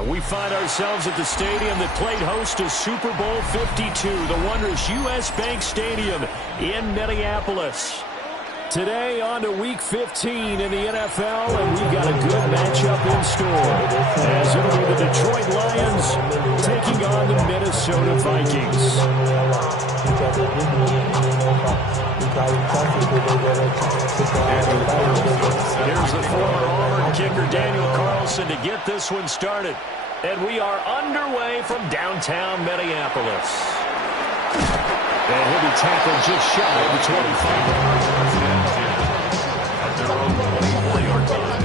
And we find ourselves at the stadium that played host to Super Bowl 52, the wondrous U.S. Bank Stadium in Minneapolis. Today on to Week 15 in the NFL, and we've got a good matchup in store, as it'll be the Detroit Lions taking on the Minnesota Vikings. Here's the former Auburn kicker Daniel Carlson to get this one started. And we are underway from downtown Minneapolis. And he'll be tackled just shy of the 25. At their own 24-yard line.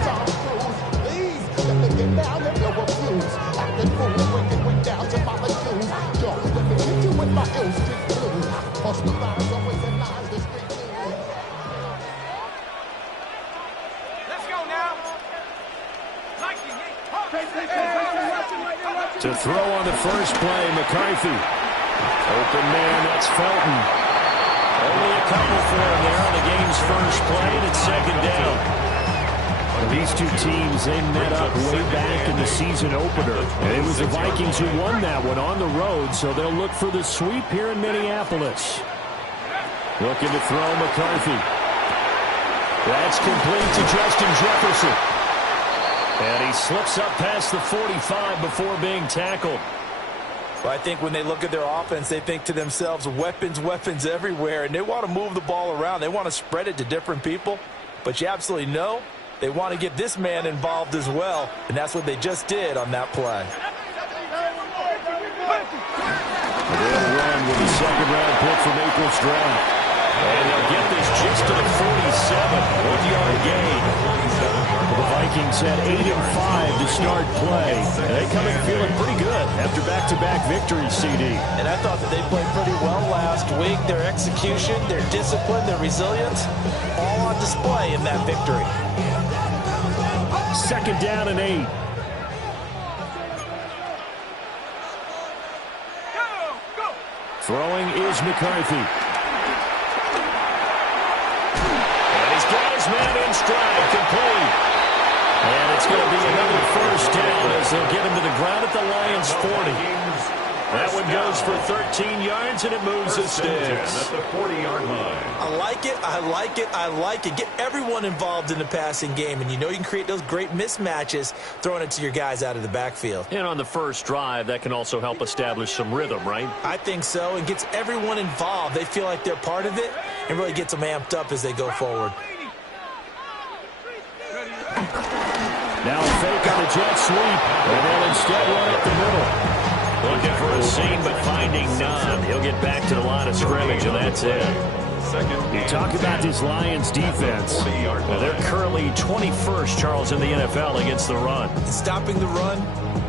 Let's go now. To throw on the first play, McCarthy. Open man, that's Felton. Only a couple for him there on the game's first play, and it's second down. These two teams, they met up way back in the season opener. And it was the Vikings who won that one on the road, so they'll look for the sweep here in Minneapolis. Looking to throw McCarthy. That's complete to Justin Jefferson. And he slips up past the 45 before being tackled. Well, I think when they look at their offense, they think to themselves, weapons, weapons everywhere, and they want to move the ball around. They want to spread it to different people, but you absolutely know they want to get this man involved as well, and that's what they just did on that play. They'll run with a second-round pick from April's draft. And they'll get this just to the 47, 1-yard gain. The Vikings had 8-5 to start play. They come in feeling pretty good after back-to-back victories, CD. And I thought that they played pretty well last week. Their execution, their discipline, their resilience, all on display in that victory. Second down and 8. Throwing is McCarthy. And he's got his man in stride, complete. And it's going to be another first down as they'll get him to the ground at the Lions' 40. That one goes for 13 yards, and it moves the sticks. At the 40-yard line. I like it, I like it, I like it. Get everyone involved in the passing game, and you know you can create those great mismatches throwing it to your guys out of the backfield. And on the first drive, that can also help establish some rhythm, right? I think so, and gets everyone involved. They feel like they're part of it, and really gets them amped up as they go forward. Now a fake on a jet sweep, and they'll instead run up the middle. Looking for a seam, but finding none. He'll get back to the line of scrimmage, and that's it. You talk about this Lions defense. They're currently 21st, Charles, in the NFL against the run. Stopping the run,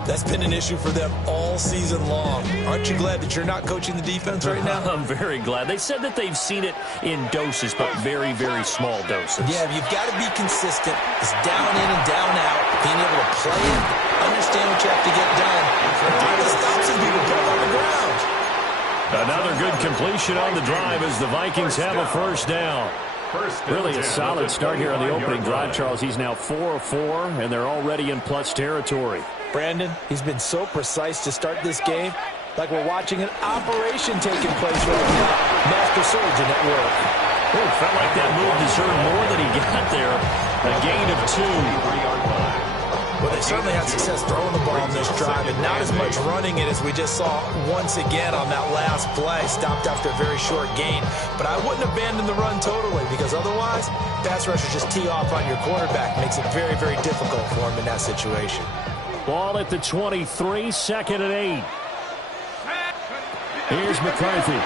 that's been an issue for them all season long. Aren't you glad that you're not coaching the defense right now? I'm very glad. They said that they've seen it in doses, but very, very small doses. Yeah, you've got to be consistent. It's down in and down out. Being able to play it, understand what you have to get done. It stops some people, put them on the ground. Another good completion on the drive as the Vikings have a first down. Really a solid start here on the opening drive, Charles. He's now 4 of 4, and they're already in plus territory. Brandon, he's been so precise to start this game, like we're watching an operation taking place right now. Master surgeon at work. Oh, felt like that move deserved more than he got there. A gain of 2. Well, they certainly had success throwing the ball in this drive, and not as much running it as we just saw once again on that last play. Stopped after a very short gain. But I wouldn't abandon the run totally, because otherwise, pass rushers just tee off on your quarterback. Makes it very, very difficult for him in that situation. Ball at the 23, second and 8. Here's McCarthy.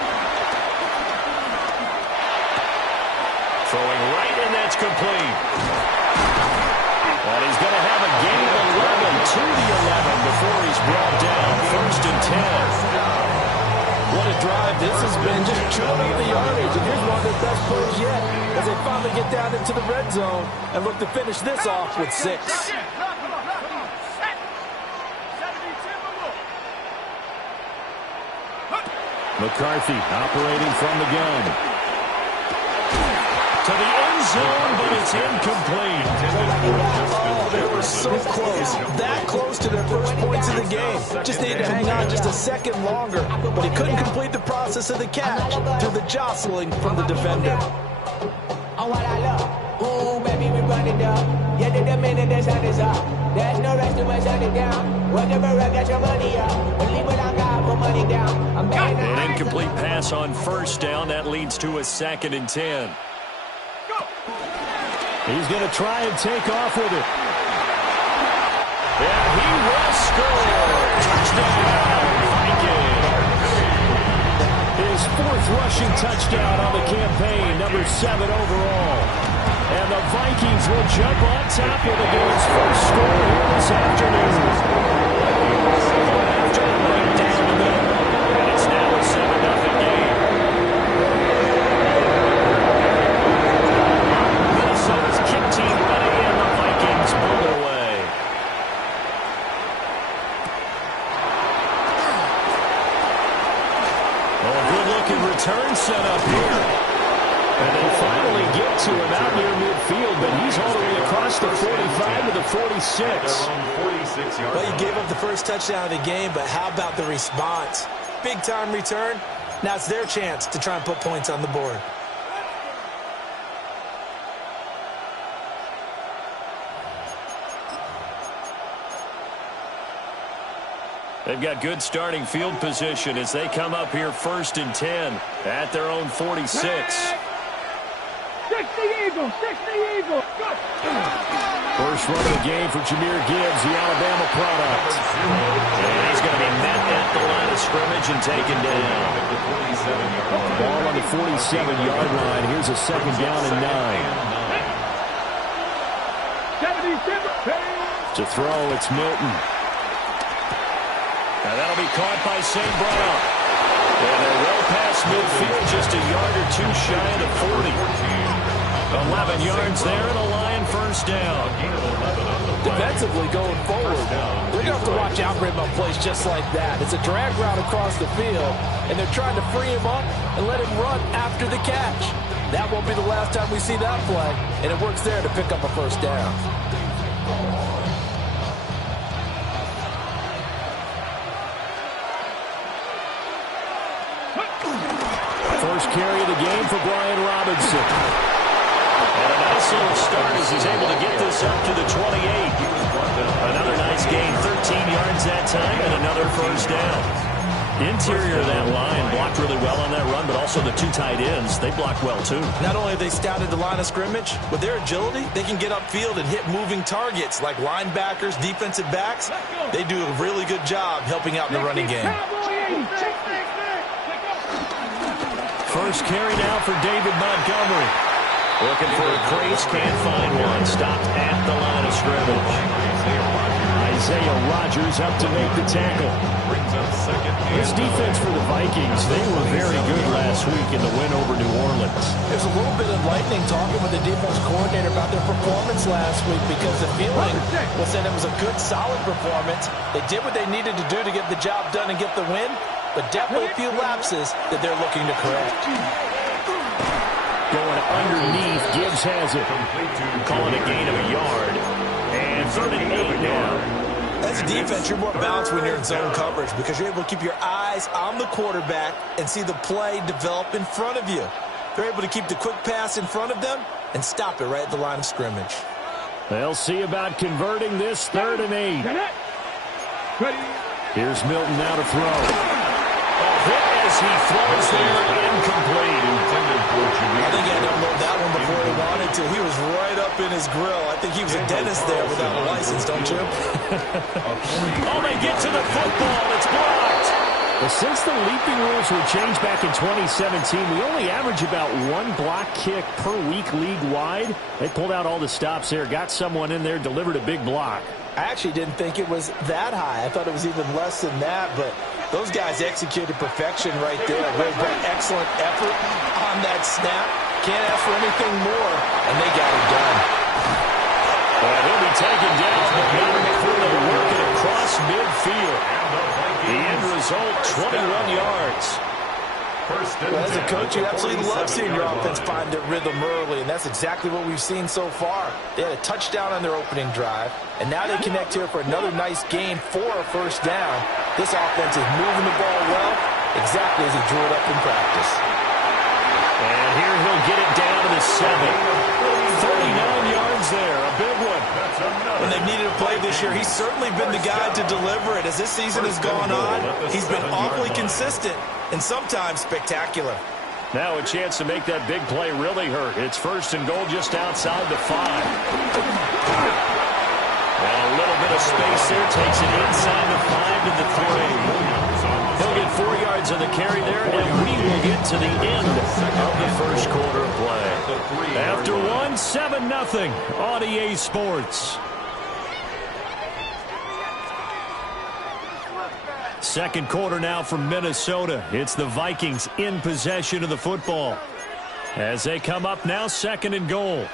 Throwing right, and that's complete. And he's going to have a gain of 11 to the 11 before he's brought down. First and 10. What a drive this has been, just chewing up the yardage. And here's one of their best plays yet as they finally get down into the red zone and look to finish this off with 6. McCarthy operating from the gun. To the end zone, but it's incomplete. they were so close, that close to their first points of the game. Just needed to hang on just a second longer, but he couldn't complete the process of the catch through the jostling from the defender. Ooh, baby, we run it up. Yeah, the minute the sun is up. There's no rest to my shut it down. Whatever, I got your money up. Believe what I got, put money down. An incomplete pass on first down. That leads to a 2nd and 10. He's going to try and take off with it. And he will score. Touchdown, Vikings. His 4th rushing touchdown on the campaign, number 7 overall. And the Vikings will jump on top with the game's first score here this afternoon. After a run down the middle, and it's now a 7-0 game. Minnesota's kick team ready, and the Vikings pull it away. Oh, good-looking return set up here. And they finally get to him out near midfield, but he's all the way across the 45 to the 46. Well, you gave up the first touchdown of the game, but how about the response? Big-time return. Now it's their chance to try and put points on the board. They've got good starting field position as they come up here 1st and 10 at their own 46. 60 Eagles, 60 Eagles. First run of the game for Jahmyr Gibbs, the Alabama product. And he's going to be met at the line of scrimmage and taken down. Ball on the 47-yard line. Here's a 2nd down and 9. To throw, it's Milton. And that'll be caught by St. Brown. And they're well past midfield, just a yard or two shy of the 40. 11 yards there and a Lion first down. Defensively going forward, they're going to have to watch out for him on plays just like that. It's a drag route across the field, and they're trying to free him up and let him run after the catch. That won't be the last time we see that play, and it works there to pick up a first down. First carry of the game for Brian Robinson. And a nice little start as he's able to get this up to the 28. Another nice gain, 13 yards that time, and another first down. Interior of that line blocked really well on that run, but also the 2 tight ends, they blocked well too. Not only have they scouted the line of scrimmage, with their agility, they can get upfield and hit moving targets like linebackers, defensive backs. They do a really good job helping out in the running game. First carry now for David Montgomery. Looking for a crease, can't find one. Stopped at the line of scrimmage. Isaiah Rodgers up to make the tackle. This defense for the Vikings, they were very good last week in the win over New Orleans. There's a little bit enlightening talking with the defense coordinator about their performance last week because the feeling was that it was a good, solid performance. They did what they needed to do to get the job done and get the win, but definitely a few lapses that they're looking to correct. Going underneath, Gibbs has it. Calling a gain of a yard. And 3rd and 8 now. As a defense, you're more balanced when you're in zone coverage because you're able to keep your eyes on the quarterback and see the play develop in front of you. They're able to keep the quick pass in front of them and stop it right at the line of scrimmage. They'll see about converting this 3rd and 8. Here's Milton now to throw. Hit as he throws there, incomplete. I think he had to unload that one before he wanted to. He was right up in his grill. I think he was a dentist there without a license, don't you? Oh, they get to the football. It's blocked. Well, since the leaping rules were changed back in 2017, we only average about 1 block kick per week league-wide. They pulled out all the stops there, got someone in there, delivered a big block. I actually didn't think it was that high. I thought it was even less than that, but those guys executed perfection right there. Really excellent effort on that snap. Can't ask for anything more, and they got it done. He'll be taken down, but not before they work it across midfield. The end result, 21 yards. Well, as a coach, you absolutely love seeing your offense find their rhythm early, and that's exactly what we've seen so far. They had a touchdown on their opening drive, and now they connect here for another nice gain for a first down. This offense is moving the ball well, exactly as he drew it up in practice. And here he'll get it down to the 7. 39 yards there, a big one. When they've needed a play this year, he's certainly been the guy to deliver it. As this season has gone on, he's been awfully consistent and sometimes spectacular. Now a chance to make that big play really hurt. It's first and goal just outside the 5. And a little bit of space there, takes it inside the 5 to the 3. He'll get 4 yards on the carry there, and we will get to the end of the first quarter of play. After 1, 7-0 on EA Sports. Second quarter now from Minnesota. It's the Vikings in possession of the football as they come up now, second and goal.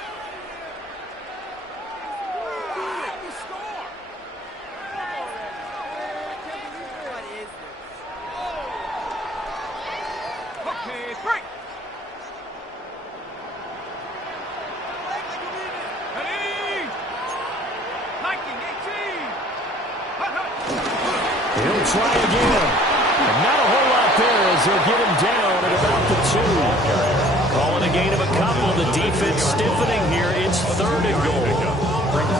Try again. And not a whole lot there as they'll get him down at about the 2. Calling a gain of a couple. The defense stiffening here. It's third and goal.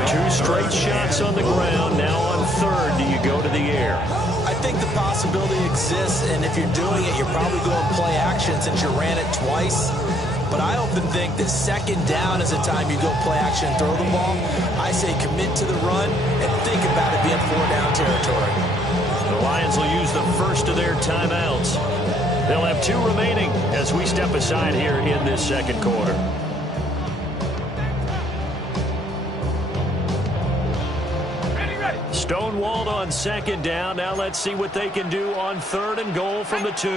2 straight shots on the ground. Now on third, do you go to the air? I think the possibility exists, and if you're doing it, you're probably going play action since you ran it twice. But I often think that second down is the time you go play action and throw the ball. I say commit to the run and think about it being 4-down territory. The Lions will use the first of their timeouts. They'll have 2 remaining as we step aside here in this second quarter. Stonewalled on second down. Now let's see what they can do on third and goal from the 2.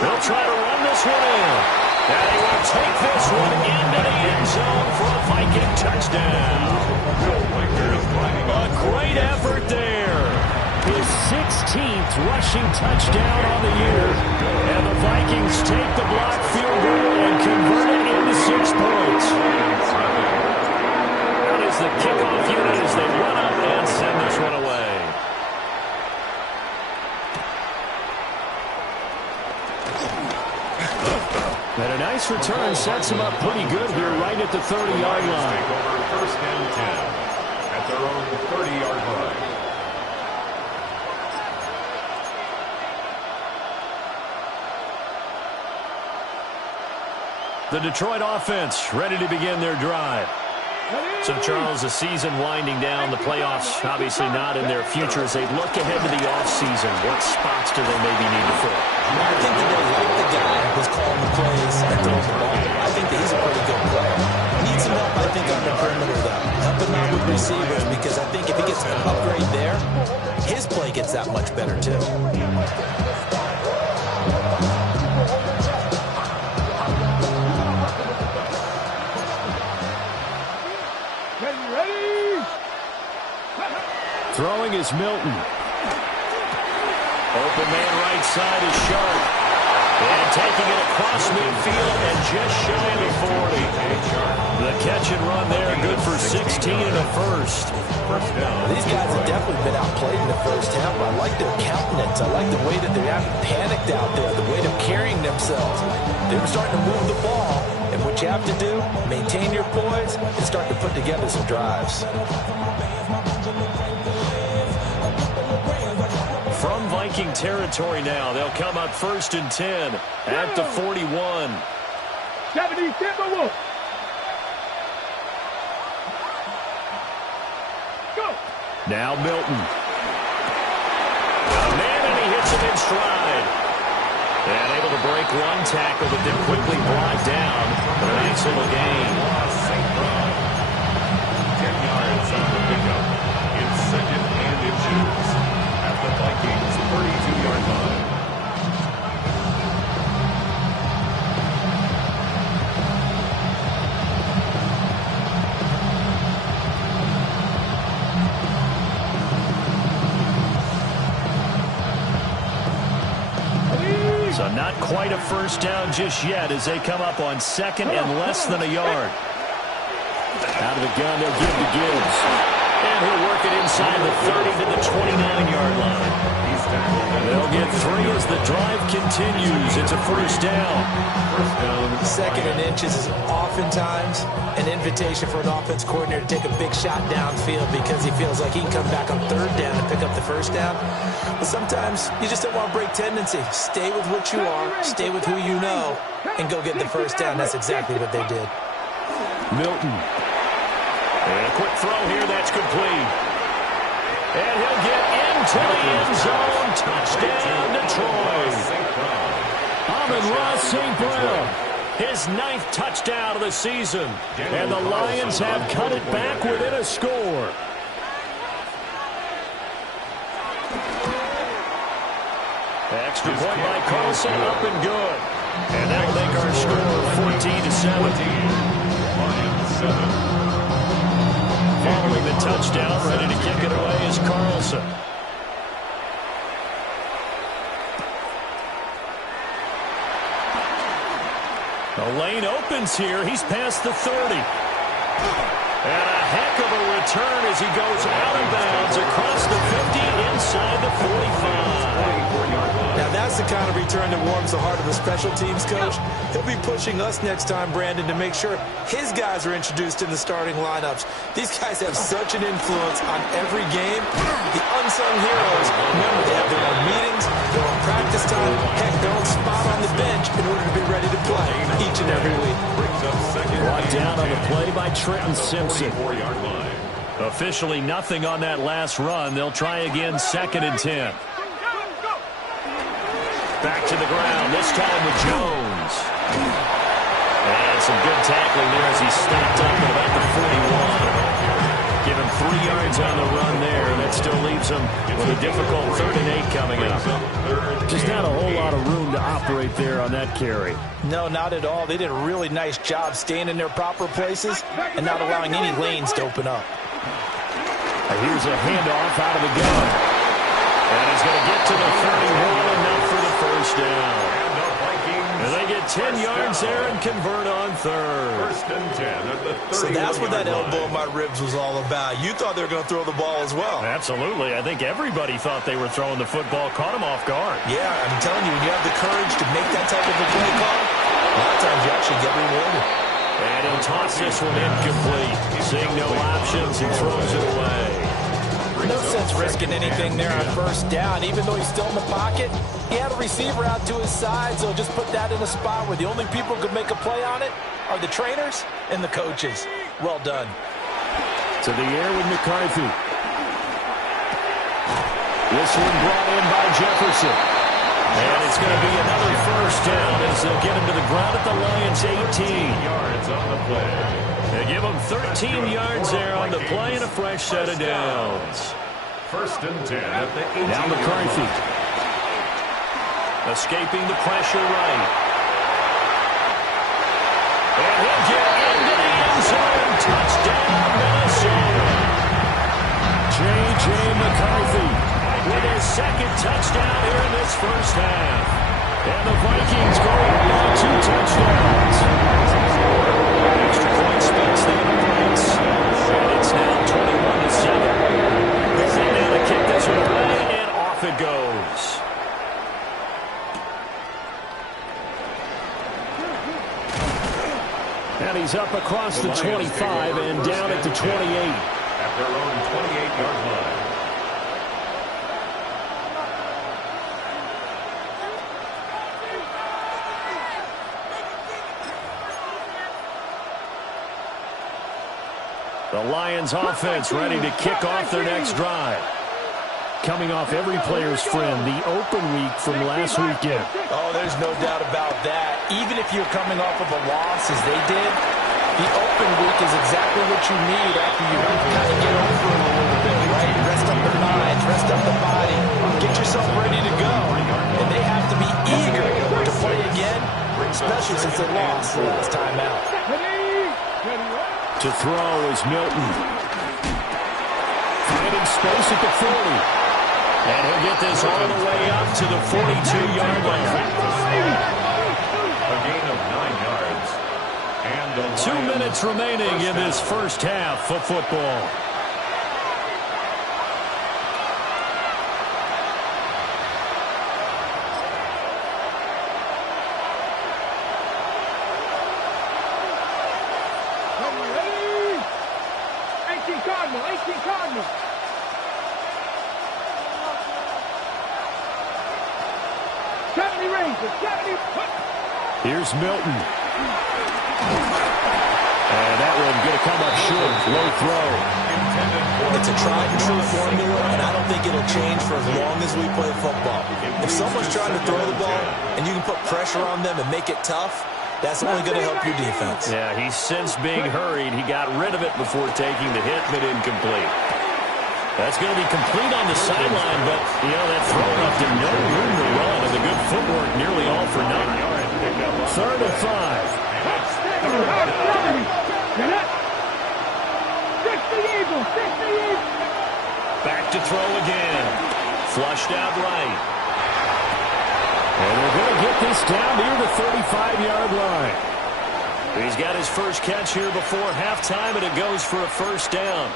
They'll try to run this one in. And he will take this one into the end zone for a Viking touchdown. A great effort there. His 16th rushing touchdown on the year. And the Vikings take the blocked field goal and convert it into 6 points. That is the kickoff unit as they run up and send this one away. And a nice return sets him up pretty good here right at the 30-yard line. First and 10 at their own 30-yard line. The Detroit offense ready to begin their drive. So, Charles, the season winding down, the playoffs obviously not in their future. As they look ahead to the offseason, what spots do they maybe need to fill? I think that they like the guy who's calling the plays and throwing the ball. I think that he's a pretty good player. Needs some help, I think, on the perimeter, though. Help him out with receivers, because I think if he gets an upgrade there, his play gets that much better, too. Throwing is Milton. Open man right side is Sharp. And taking it across midfield and just shy of the 40. The catch and run there, good for 16 and a first. These guys have definitely been outplayed in the first half. I like their countenance. I like the way that they haven't panicked out there, the way they're carrying themselves. They were starting to move the ball. And what you have to do, maintain your poise and start to put together some drives. From Viking territory now, they'll come up first and 10 at the 41. 70, Timberwolves. Go. Now Milton. A man, and he hits him in stride. And able to break one tackle, but then quickly brought down. But a nice little gain. 10 yards on the pickup. It's second and inches at the Vikings 32-yard line. quite a first down just yet as they come up on second and less than a yard. Out of the gun, they'll give to Gibbs. And he'll work it inside the 30 to the 29-yard line. They'll get 3 as the drive continues. It's a first down. Second and inches is oftentimes an invitation for an offense coordinator to take a big shot downfield because he feels like he can come back on third down and pick up the first down. But sometimes you just don't want to break tendency. Stay with what you are, stay with who you know, and go get the first down. That's exactly what they did. Milton. And a quick throw here, that's complete. And he'll get into the end zone. Touchdown, Detroit. Amon-Ra St. Brown. His 9th touchdown of the season. And the Lions have cut it back within a score. Extra point by Carlson, up and good. And that'll make our score 14-7. Lions 7. Following the touchdown, ready to kick it away is Carlson. The lane opens here. He's past the 30. And a heck of a return as he goes out of bounds across the 50 inside the 45. Now that's the kind of return that warms the heart of a special teams coach. He'll be pushing us next time, Brandon, to make sure his guys are introduced in the starting lineups. These guys have such an influence on every game. The unsung heroes, remember, they have their own meetings, their own practice time, heck, their own spot on the bench in order to be ready to play each and every week. Brought down on the play by Trenton Simpson. Officially nothing on that last run. They'll try again, 2nd and 10. Back to the ground, this time with Jones. And some good tackling there as he stopped up at about the 41. Give him 3 yards on the run there. That still leaves him with a difficult 3rd and 8 coming up. Just not a whole lot of room to operate there on that carry. No, not at all. They did a really nice job staying in their proper places and not allowing any lanes to open up. Here's a handoff out of the gun. And he's going to get to the 31, enough for the first down. And they get 10 yards there and convert on 3rd. 1st and 10 at the 30. So that's what that elbow in my ribs was all about. You thought they were going to throw the ball as well. Absolutely. I think everybody thought they were throwing the football, caught him off guard. Yeah, I'm telling you, when you have the courage to make that type of a play call, a lot of times you actually get rewarded. And he'll toss this one incomplete. Seeing no options, he throws it away. No sense risking anything there on first down. Even though he's still in the pocket, he had a receiver out to his side, so just put that in a spot where the only people who could make a play on it are the trainers and the coaches. Well done. To the air with McCarthy. This one brought in by Jefferson. And it's going to be another first down as they'll get him to the ground at the Lions' 18. Yards on the play. They give him 13 yards there on the play and a fresh set of downs. 1st and 10 at the 18. Now McCarthy. Escaping the pressure right. And he'll get into the end zone. Touchdown, Minnesota. J.J. McCarthy with his 2nd touchdown here in this first half. And the Vikings go on 2 touchdowns. Extra point speaks the points. And it's now 21-7. They're now to kick this one away, and off it goes. And he's up across the 25 and down at the 28. At their own 28-yard line. The Lions offense ready to kick off their next drive. Coming off every player's friend, the open week from last weekend. Oh, there's no doubt about that. Even if you're coming off of a loss as they did, the open week is exactly what you need after you kind of get over it a little bit, right? Rest up the minds, rest up the body, get yourself ready to go. And they have to be eager to play again, especially since they lost the last time out. To throw is Milton. Finding space at the 40. And he'll get this all the way up to the 42-yard line. A gain of 9 yards. And the 2 Lions minutes remaining in this first half of football. Cardinal. Here's Milton. And that one going to come up short. Low throw. It's a tried and true formula, and I don't think it'll change for as long as we play football. If someone's trying to throw the ball and you can put pressure on them and make it tough, that's only going to help your defense. Yeah, he's since being hurried. He got rid of it before taking the hit, but incomplete. That's going to be complete on the sideline, but, you know, that throw left him no room to run, and the good footwork nearly all for naught. 3rd and 5. Back to throw again. Flushed out right. And they're going to get this down near the 35-yard line. He's got his first catch here before halftime, and it goes for a first down.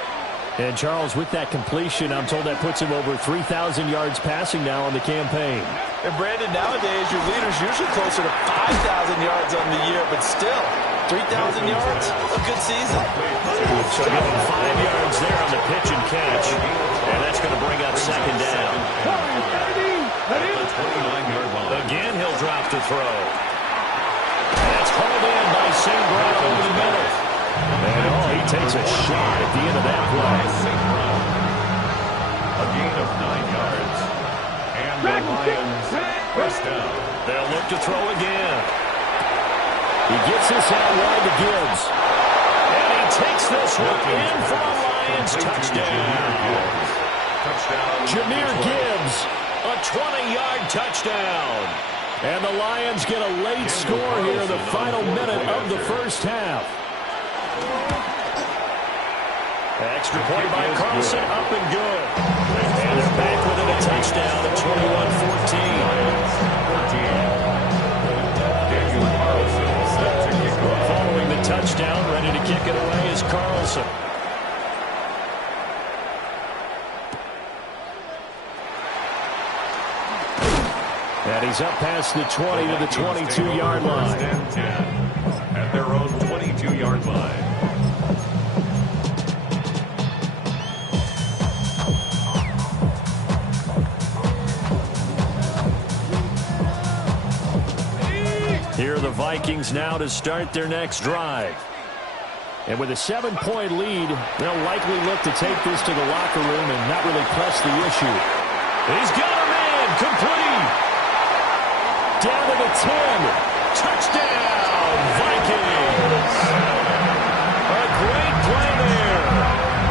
And, Charles, with that completion, I'm told that puts him over 3,000 yards passing now on the campaign. And, Brandon, nowadays your leader's usually closer to 5,000 yards on the year, but still, 3,000 yards, a good season. So give him 5 yards there on the pitch and catch, and that's going to bring up second down. Again, he'll drop the throw. That's hauled in by St. Brown over the middle. And, he takes a shot at the end of that play. A gain of 9 yards. And the Lions first down. They'll look to throw again. He gets this out wide to Gibbs. And he takes this one in for a Lions touchdown. Jahmyr Gibbs, a 20-yard touchdown. And the Lions get a late score here in the final minute of the first half. Extra point by Carlson, up and good. And they're back within a touchdown at 21-14. Following the touchdown, ready to kick it away is Carlson. And he's up past the 20 to the 22-yard line. At their own 22-yard line. Here are the Vikings now to start their next drive. And with a 7-point lead, they'll likely look to take this to the locker room and not really press the issue. He's got him in, complete. Down to the 10. Touchdown, Vikings. A great play there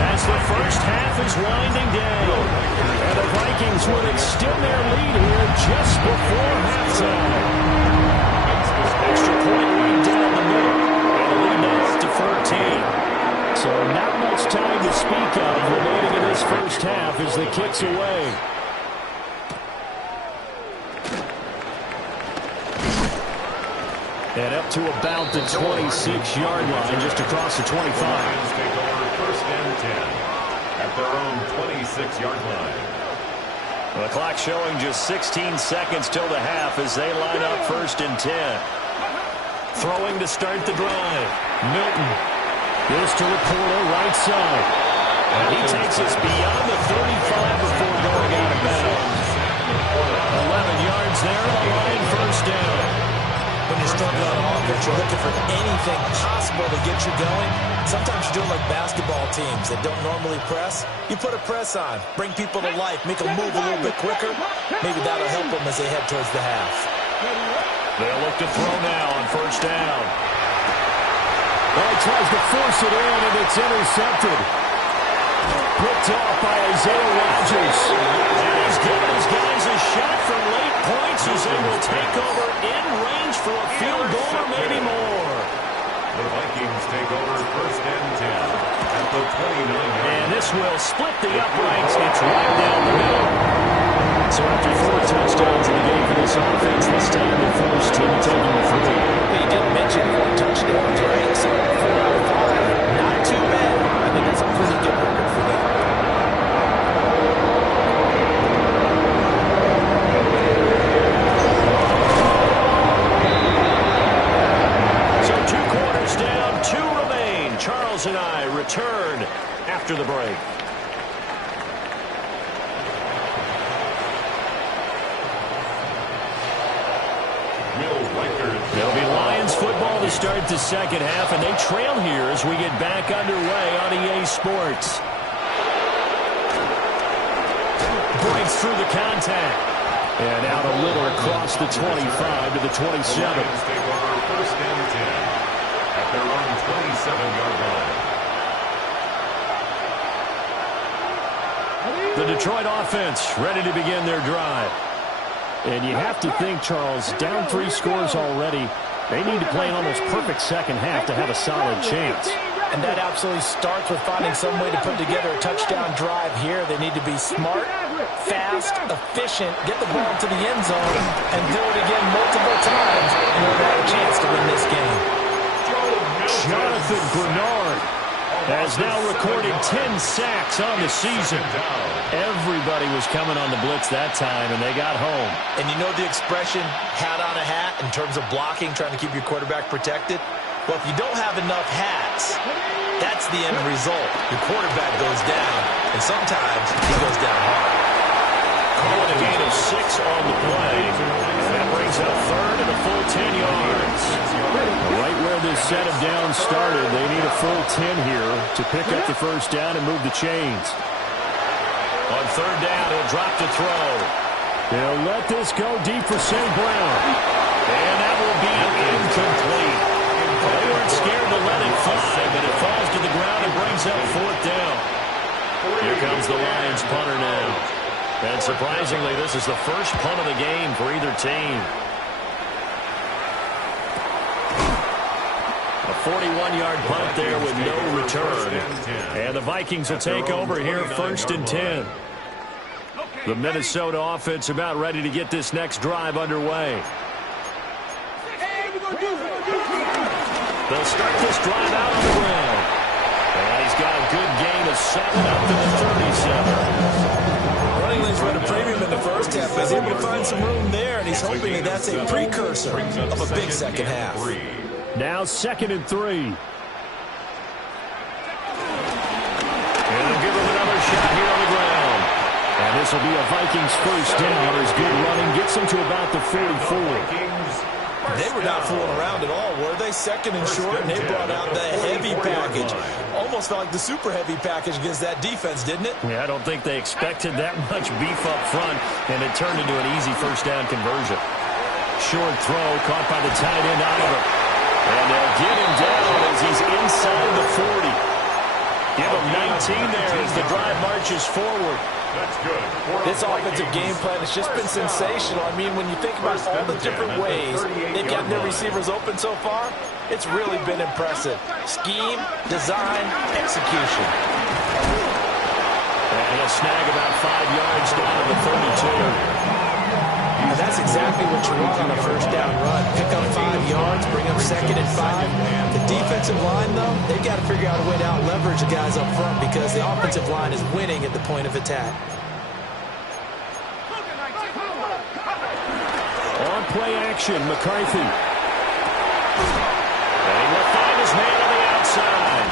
as the first half is winding down. And the Vikings will extend their lead here just before halftime. Extra point right down the middle. And the lead now up to 14. So not much time to speak of remaining in this first half as the kick's away. And up to about the 26-yard line, just across the 25. Lions take over first and 10 at their own 26-yard line. The clock showing just 16 seconds till the half as they line up first and 10. Throwing to start the drive. Milton goes to Laporta, right side. And he takes us beyond the 35 before going out of bounds. 11 yards there on the line, first down. When you're struggling on offense, you're looking for anything possible to get you going. Sometimes you're doing like basketball teams that don't normally press. You put a press on, bring people to life, make them move a little bit quicker. Maybe that'll help them as they head towards the half. They'll look to throw now on first down. Well, he tries to force it in, and it's intercepted. Picked off by Isaiah Rodgers. And he's giving his guys a shot for late points as they will take over in range for a field goal or maybe more. The Vikings take over first and 10 at the 29-yard line. And this will split the uprights. It's right down the middle. So after 4 touchdowns in the game for this offense, they stay in the first team taking the 3. Well, you didn't mention 4 touchdowns, right? So 4 out of 5, not too bad. I mean, that's a pretty good record for them. So 2 quarters down, 2 remain. Charles and I return after the break. It'll be Lions football to start the second half, and they trail here as we get back underway on EA Sports. Breaks through the contact. And out a little across the 25 to the 27. Lions take over first and 10 at their own 27-yard line. The Detroit offense ready to begin their drive. And you have to think, Charles, down 3 scores already. They need to play an almost perfect second half to have a solid chance. And that absolutely starts with finding some way to put together a touchdown drive here. They need to be smart, fast, efficient, get the ball to the end zone, and do it again multiple times in order to have a chance to win this game. Jonathan Bernard has now recorded 10 sacks on the season. Everybody was coming on the blitz that time, and they got home. And you know the expression, hat on a hat, in terms of blocking, trying to keep your quarterback protected? Well, if you don't have enough hats, that's the end result. Your quarterback goes down, and sometimes he goes down hard. Calling a gain of 6 on the play. And that brings up third and a full 10 yards. Right where this set of downs started, they need a full 10 here to pick up the first down and move the chains. On third down, he'll drop to throw. They'll let this go deep for St. Brown. And that will be incomplete. They weren't scared to let it fly, but it falls to the ground and brings up fourth down. Here comes the Lions punter now. And surprisingly, this is the first punt of the game for either team. A 41-yard punt there with no return. And the Vikings will take over here first and 10. The Minnesota offense about ready to get this next drive underway. They'll start this drive out on the ground. And he's got a good gain of 7 up to the 37. Running lanes run a premium in the first half. He's able to find some room there, and he's hoping that that's a precursor of a big second half. Now 2nd and 3. And they'll give him another shot here on the ground. And this will be a Vikings first down as good running gets them to about the 44. They were not fooling around at all, were they? 2nd and short, and they brought out the heavy package. Almost felt like the super heavy package against that defense, didn't it? Yeah, I don't think they expected that much beef up front, and it turned into an easy first down conversion. Short throw caught by the tight end Oliver. And they'll get him down as he's inside the 40. Give him 19 there as the drive marches forward. That's good. This offensive game plan has just been sensational. I mean, when you think about all the different ways they've gotten their receivers open so far, it's really been impressive. Scheme, design, execution. And he'll snag about 5 yards down to the 32. And that's exactly what you want on a first down run. Pick up 5 yards, bring up 2nd and 5. The defensive line, though, they've got to figure out a way to out-leverage the guys up front because the offensive line is winning at the point of attack. On play action, McCarthy. And he will find his man on the outside.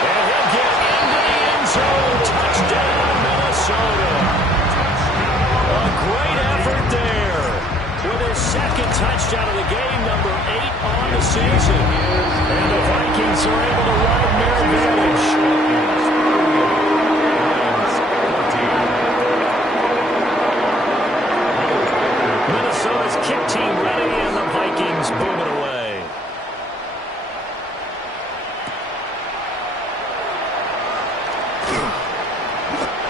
And he'll get into the end zone. Touchdown, Minnesota. A great effort there. With his 2nd touchdown of the game, number 8 on the season. And the Vikings are able to widen their advantage. Minnesota's kick team ready, and the Vikings boom it away.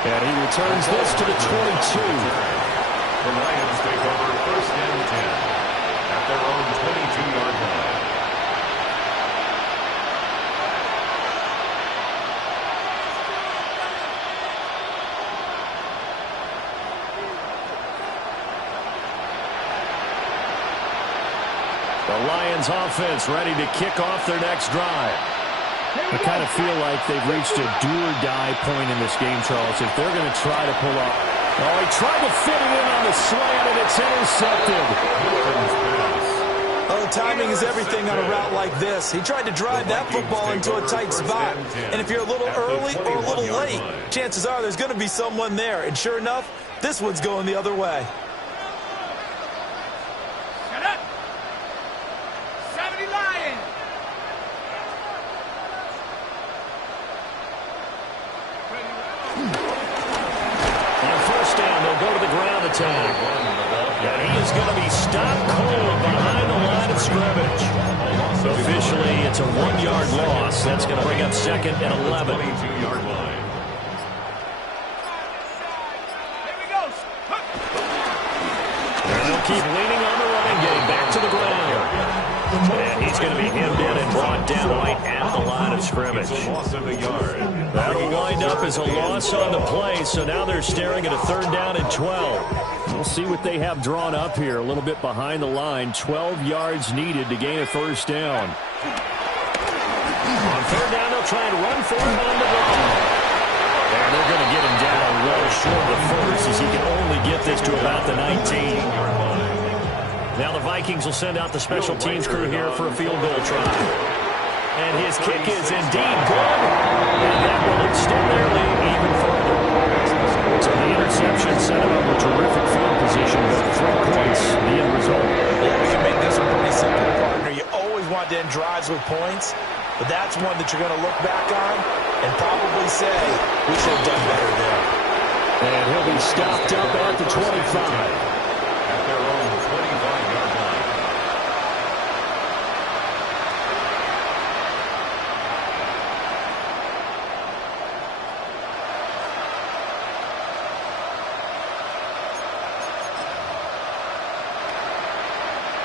And he returns this to the 22. The Lions take over first and 10 at their own 22-yard line. The Lions offense ready to kick off their next drive. I kind of feel like they've reached a do-or-die point in this game, Charles. If they're going to try to pull off. Oh, he tried to fit it in on the slant, and it's intercepted. Oh, timing is everything on a route like this. He tried to drive that football into a tight spot. And if you're a little early or a little late, chances are there's going to be someone there. And sure enough, this one's going the other way. Shut up. 70 Lions. On first down, they'll go to the ground attack. And he is going to be stopped cold behind the line of scrimmage. Officially, it's a 1-yard loss. That's going to bring up 2nd and 11. 22-yard line. Here we go. And they'll keep leaning on the running game. Back to the ground. And he's going to be hemmed in and brought down right at the line of scrimmage. Loss of a yard. That'll wind up as a loss on the play, so now they're staring at a 3rd down and 12. We'll see what they have drawn up here. A little bit behind the line. 12 yards needed to gain a 1st down. On 3rd down, they'll try and run for it on the run. And they're going to get him down well short of the 1st as he can only get this to about the 19. Now the Vikings will send out the special teams crew here for a field goal try. And his kick is indeed good. And that will extend their lead even further. So the interception set him up a terrific field position, but 3 points, the end result. Yeah, we can make this one pretty simple, partner. You always want to end drives with points, but that's one that you're going to look back on and probably say, we should have done better there. And he'll be stopped up at the 25. At their own 25-yard line.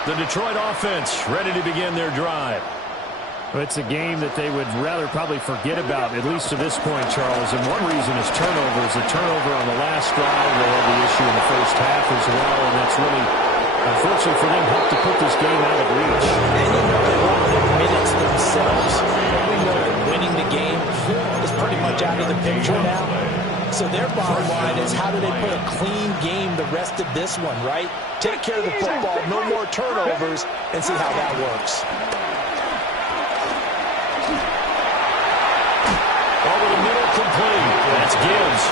The Detroit offense ready to begin their drive. It's a game that they would rather probably forget about, at least to this point, Charles. And one reason is turnovers. A turnover on the last drive. They had the issue in the first half as well, and that's really, unfortunately for them, helped to put this game out of reach. And you know they want their minutes themselves. And we know that winning the game is pretty much out of the picture now. So their bottom line is, how do they put a clean game the rest of this one, right? Take care of the football, no more turnovers, and see how that works. Over the middle, complete. That's Gibbs.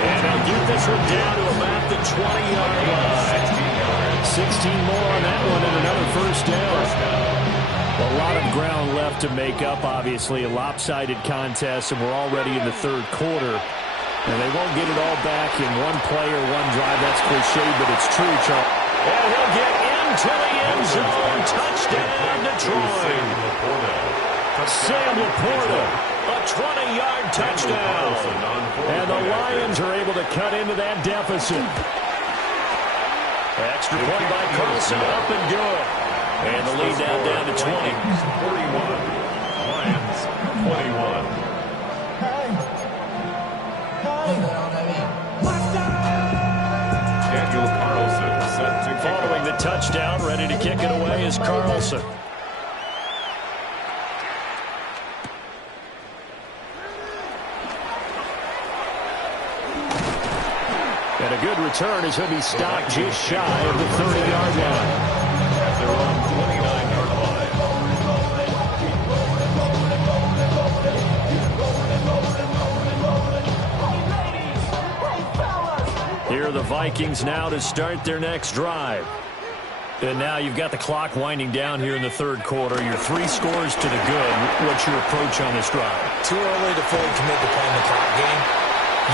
And they'll get this one down to about the 20-yard line. 16 more on that one and another 1st down. A lot of ground left to make up, obviously. A lopsided contest, and we're already in the 3rd quarter. And they won't get it all back in one play or one drive. That's cliche, but it's true, Charles. And he'll get into the end zone. Touchdown, Detroit. Sam Laporta, a 20-yard touchdown. And the Lions are able to cut into that deficit. Extra point by Carlson, up and good. And the lead now down to 20. 41. Lions 21. Daniel Carlson set to kick Following the touchdown, ready to kick it away is Carlson. And a good return as he'll be stopped just shy of the 30-yard line. at their own 29-yard line. Here are the Vikings now to start their next drive. And now you've got the clock winding down here in the 3rd quarter. Your 3 scores to the good. What's your approach on this drive? Too early to fully commit to playing the clock game.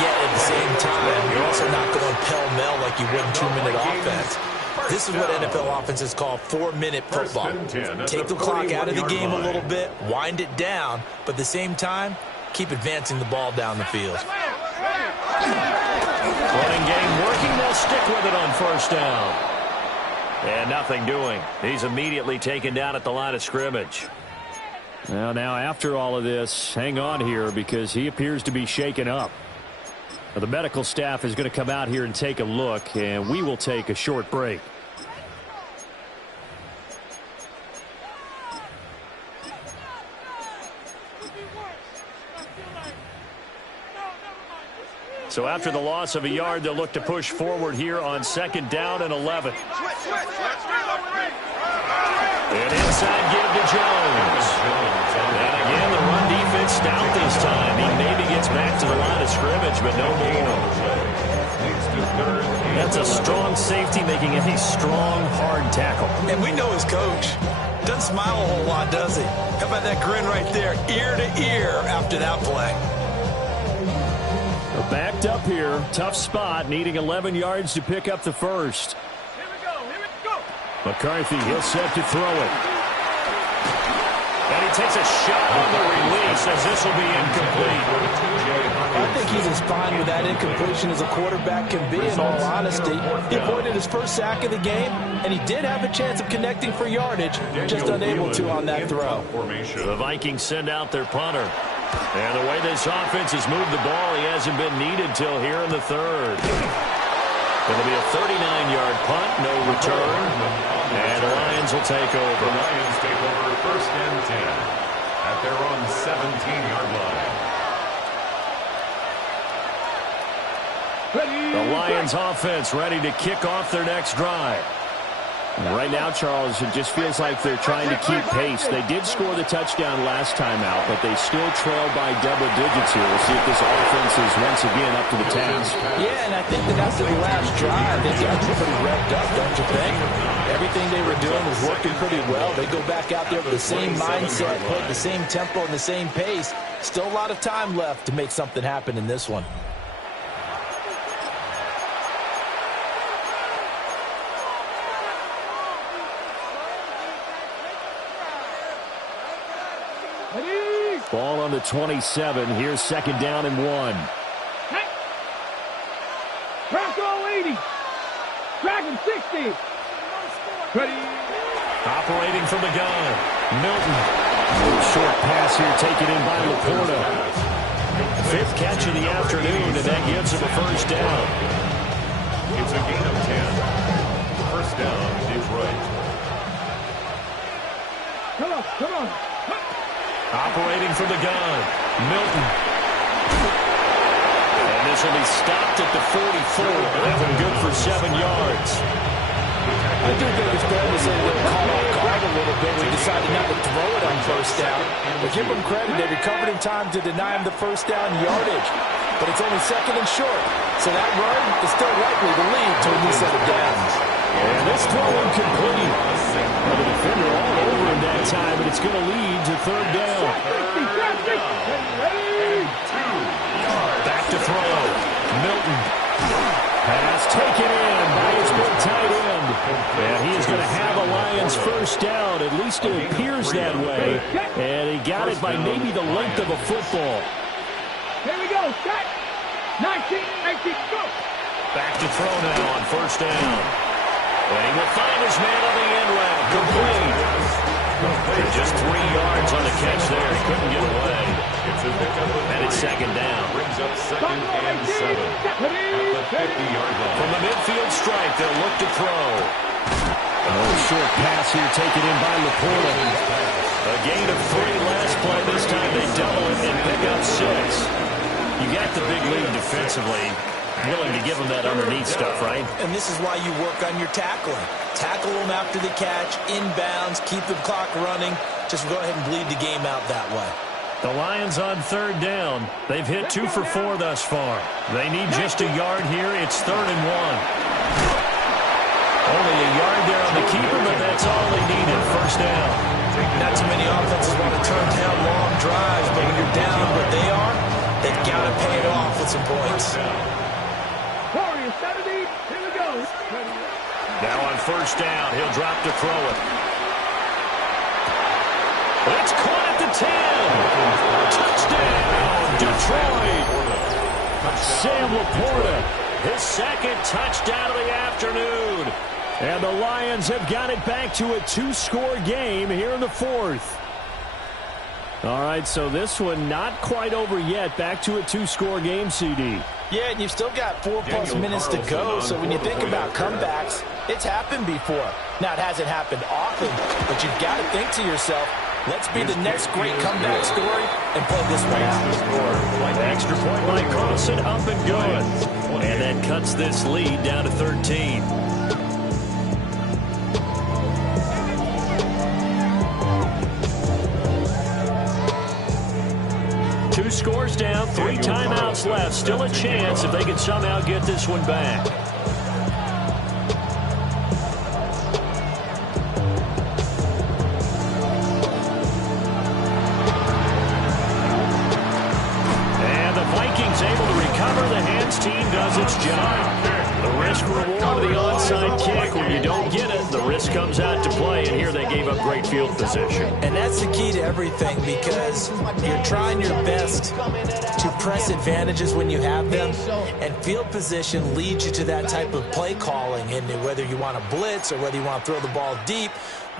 Yet at the same time, you're also not going pell-mell like you would in 2-minute offense. This is what NFL offenses call 4-minute football. Take the clock out of the game a little bit, wind it down, but at the same time, keep advancing the ball down the field. Running game working. They'll stick with it on 1st down. And nothing doing. He's immediately taken down at the line of scrimmage. Well, now after all of this, hang on here because he appears to be shaken up. Now, the medical staff is going to come out here and take a look, and we will take a short break. So after the loss of a yard, they'll look to push forward here on 2nd down and 11. And inside give to Jones. And again, the run defense stout this time. He maybe gets back to the line of scrimmage, but no more. That's a strong safety making a strong, hard tackle. And we know his coach. Doesn't smile a whole lot, does he? How about that grin right there, ear to ear after that play? We're backed up here. Tough spot, needing 11 yards to pick up the first. Here we go. McCarthy, he'll set to throw it. And he takes a shot on the release as this will be incomplete. I think he's as fine with that incompletion as a quarterback can be, in all honesty. He avoided his first sack of the game, and he did have a chance of connecting for yardage, just unable to on that throw. The Vikings send out their punter. And the way this offense has moved the ball, he hasn't been needed till here in the third. It'll be a 39-yard punt, no return. And the Lions will take over. The Lions take over 1st and 10 at their own 17-yard line. The Lions offense ready to kick off their next drive. Right now, Charles, it just feels like they're trying to keep pace. They did score the touchdown last time out, but they still trail by double digits here. We'll see if this offense is once again up to the task. Yeah, and I think that after the last drive, they got pretty revved up, don't you think? Everything they were doing was working pretty well. They go back out there with the same mindset, put the same tempo and the same pace. Still a lot of time left to make something happen in this one. Ball on the 27. Here's 2nd down and 1. Bronco 80. Dragon 60. Ready. Operating from the gun. Milton. Short pass here taken in by Laporta. 5th catch of the afternoon, and that gives him a 1st down. It's a gain of 10. 1st down, Detroit. Come on. Operating from the gun. Milton. And this will be stopped at the 44. Left good for 7 yards. I do think it's fair to say they were caught off guard a little bit. We decided not to throw it on 1st down. But give them credit. They recovered in time to deny him the 1st down yardage. But it's only 2nd and short. So that run is still likely to lead to a new set of downs. And this throw incomplete. Well, the defender all over him that time, and it's going to lead to 3rd down. Back to throw. Milton. Pass taken in by his big tight end. And he is going to have a Lions 1st down. At least it appears that way. And he got it by maybe the length of a football. Here we go. Set. 19, go. Back to throw now on 1st down. And he will find his man on the end route. Complete. And just 3 yards on the catch there. He couldn't get away. And it's 2nd down. Brings up 2nd and 7 at the 50-yard line. From the midfield strike, they'll look to throw. Another short pass here taken in by Laporta. A gain of 3 last play. This time they double it and pick up 6. You got the big lead defensively. Willing to give them that underneath stuff, right? And this is why you work on your tackling. Tackle them after the catch, inbounds, keep the clock running. Just go ahead and bleed the game out that way. The Lions on 3rd down. They've hit 2 for 4 thus far. They need just a yard here. It's 3rd and 1. Only a yard there on the keeper, but that's all they needed. 1st down. Not too many offenses want to turn down long drives, but when you're down what they are, they've got to pay it off with some points. Warriors 70. Here we go. Now on 1st down, he'll drop to throw it. It's caught at the 10. Touchdown, Detroit. Sam Laporta, his 2nd touchdown of the afternoon. And the Lions have got it back to a 2-score game here in the 4th. All right, so this one not quite over yet. Back to a 2-score game, CD. Yeah, and you've still got 4+ minutes to go, so when you think about comebacks, it's happened before. Now, it hasn't happened often, but you've got to think to yourself, Let's be the next great comeback story and play this one out. Extra point by Carlson, up and good. And that cuts this lead down to 13. Two scores down, 3 timeouts left. Still a chance if they can somehow get this one back. And the Vikings able to recover. The hands team does its job. The risk reward of the onside kick. When you don't get it, the risk comes out to play. And here they gave up great field position. And that's the key to everything, because you're trying your best to press advantages when you have them, and field position leads you to that type of play calling. And whether you want to blitz or whether you want to throw the ball deep,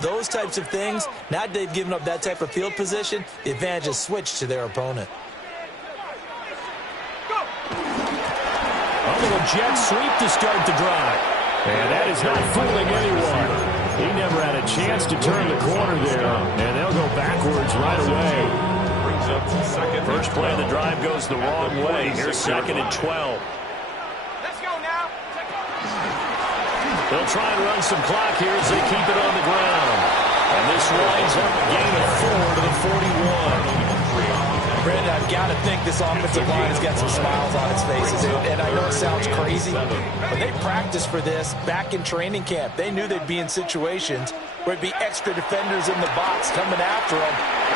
those types of things, now that they've given up that type of field position, the advantage is switched to their opponent. A little jet sweep to start the drive. And that is not fooling anyone. He never had a chance to turn the corner there, and they'll go backwards right away. First play of the drive goes the wrong way. Here's 2nd and 12. Let's go now. They'll try and run some clock here as they keep it on the ground. And this winds up a gain of 4 to the 41. Brandon, I've got to think this offensive line has got some smiles on its faces. And I know it sounds crazy, but they practiced for this back in training camp. They knew they'd be in situations where it'd be extra defenders in the box coming after them,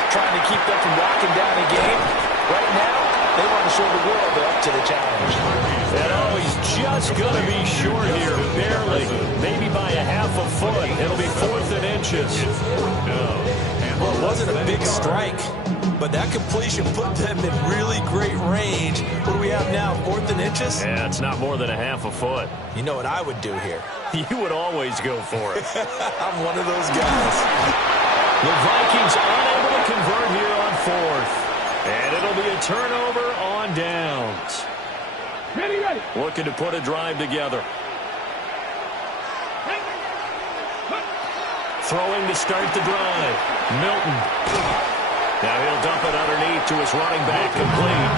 trying to keep them from locking down a game. Right now, they want to show the world they're up to the challenge. And oh, he's just going to be short here, barely. Maybe by a half a foot. It'll be 4th and inches. Well, it wasn't a big strike, but that completion put them in really great range. What do we have now, 4th and inches? Yeah, it's not more than a half a foot. You know what I would do here? You would always go for it. I'm one of those guys. The Vikings unable to convert here on 4th. And it'll be a turnover on downs. Ready, ready. Looking to put a drive together. Throwing to start the drive. Milton. Now he'll dump it underneath to his running back, complete.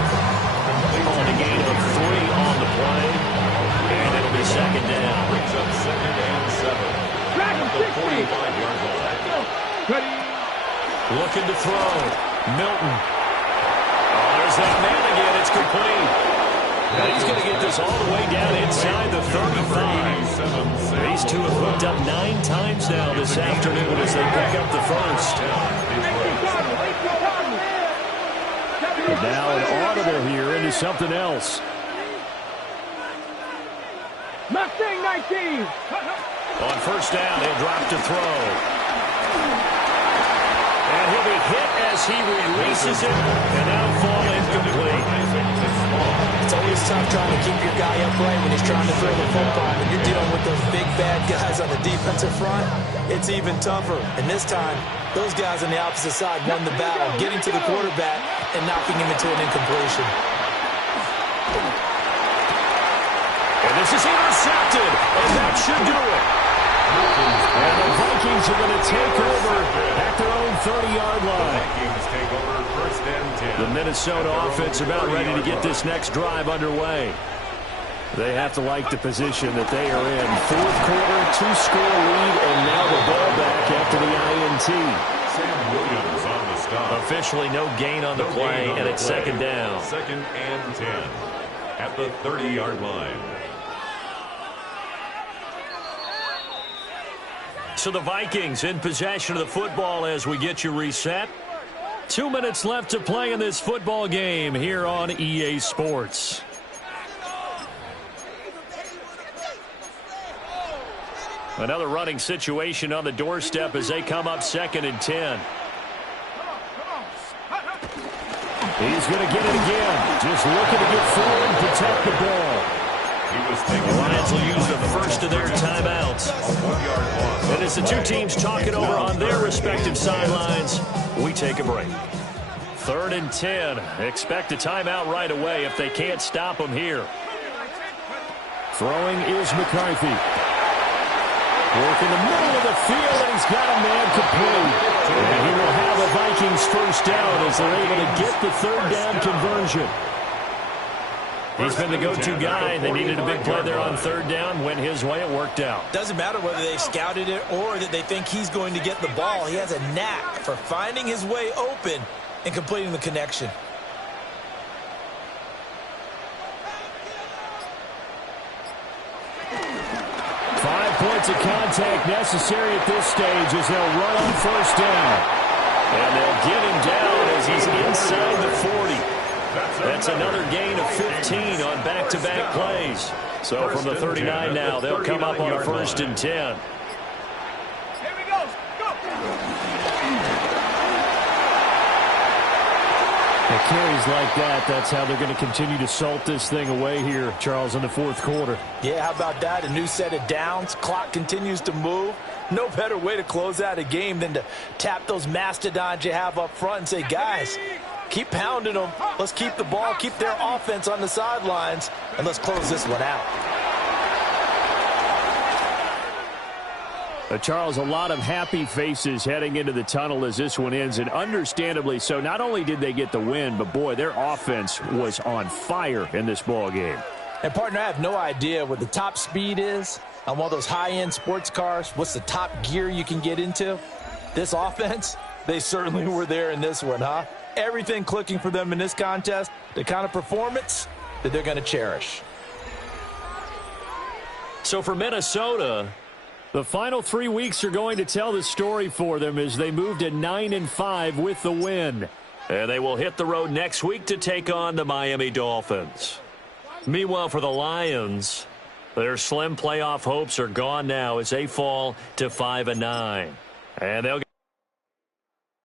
On a gain of 3 on the play. And it'll be 2nd down. Brings up 2nd and 7. Drag him, 45-yard line. Ready. Looking to throw. Milton. Oh, there's that man again. It's complete. Now he's going to get this all the way down inside the 35. These two have hooked up 9 times now this afternoon as they pick up the first. And now an audible here into something else. Mustang 19. On first down, he'll drop to throw. And he'll be hit as he releases it, and that'll fall incomplete. It's always tough trying to keep your guy upright when he's trying to throw the football. When you're dealing with those big, bad guys on the defensive front, it's even tougher. And this time, those guys on the opposite side won the battle, getting to the quarterback and knocking him into an incompletion. And this is intercepted, and that should do it. And the Vikings are going to take over at their own 30-yard line. Vikings take over 1st and 10. The Minnesota offense about ready to get this next drive underway. They have to like the position that they are in. 4th quarter, 2-score lead, and now the ball back after the INT. Sam Williams on the stop. Officially no gain on the play, and it's 2nd down. 2nd and 10 at the 30-yard line. So the Vikings in possession of the football as we get you reset. 2 minutes left to play in this football game here on EA Sports. Another running situation on the doorstep as they come up 2nd and 10. He's going to get it again. Just looking to get forward and protect the ball. The Lions will use the first of their timeouts. And as the two teams talk it over on their respective sidelines, we take a break. 3rd and 10. Expect a timeout right away if they can't stop them here. Throwing is McCarthy. Work in the middle of the field, and he's got a man complete. And he will have a Vikings first down as they're able to get the third down conversion. He's been the go-to guy. They needed a big play there on third down. Went his way. It worked out. Doesn't matter whether they scouted it or that they think he's going to get the ball. He has a knack for finding his way open and completing the connection. Points of contact necessary at this stage as they'll run on first down. And they'll get him down as he's inside the 40. That's another gain of 15 on back-to-back plays. So from the 39 now, they'll come up on a 1st and 10. Here we go. Go. And carries like that, that's how they're going to continue to salt this thing away here, Charles, in the 4th quarter. Yeah, how about that? A new set of downs. Clock continues to move. No better way to close out a game than to tap those mastodons you have up front and say, guys, keep pounding them. Let's keep the ball, keep their offense on the sidelines, and let's close this one out. Charles, a lot of happy faces heading into the tunnel as this one ends, and understandably so. Not only did they get the win, but, boy, their offense was on fire in this ball game. And, partner, I have no idea what the top speed is on one of those high-end sports cars. What's the top gear you can get into? This offense, they certainly were there in this one, huh? Everything clicking for them in this contest, the kind of performance that they're going to cherish. So for Minnesota, the final 3 weeks are going to tell the story for them as they move to 9-5 with the win. And they will hit the road next week to take on the Miami Dolphins. Meanwhile, for the Lions, their slim playoff hopes are gone now as they fall to 5-9. And they'll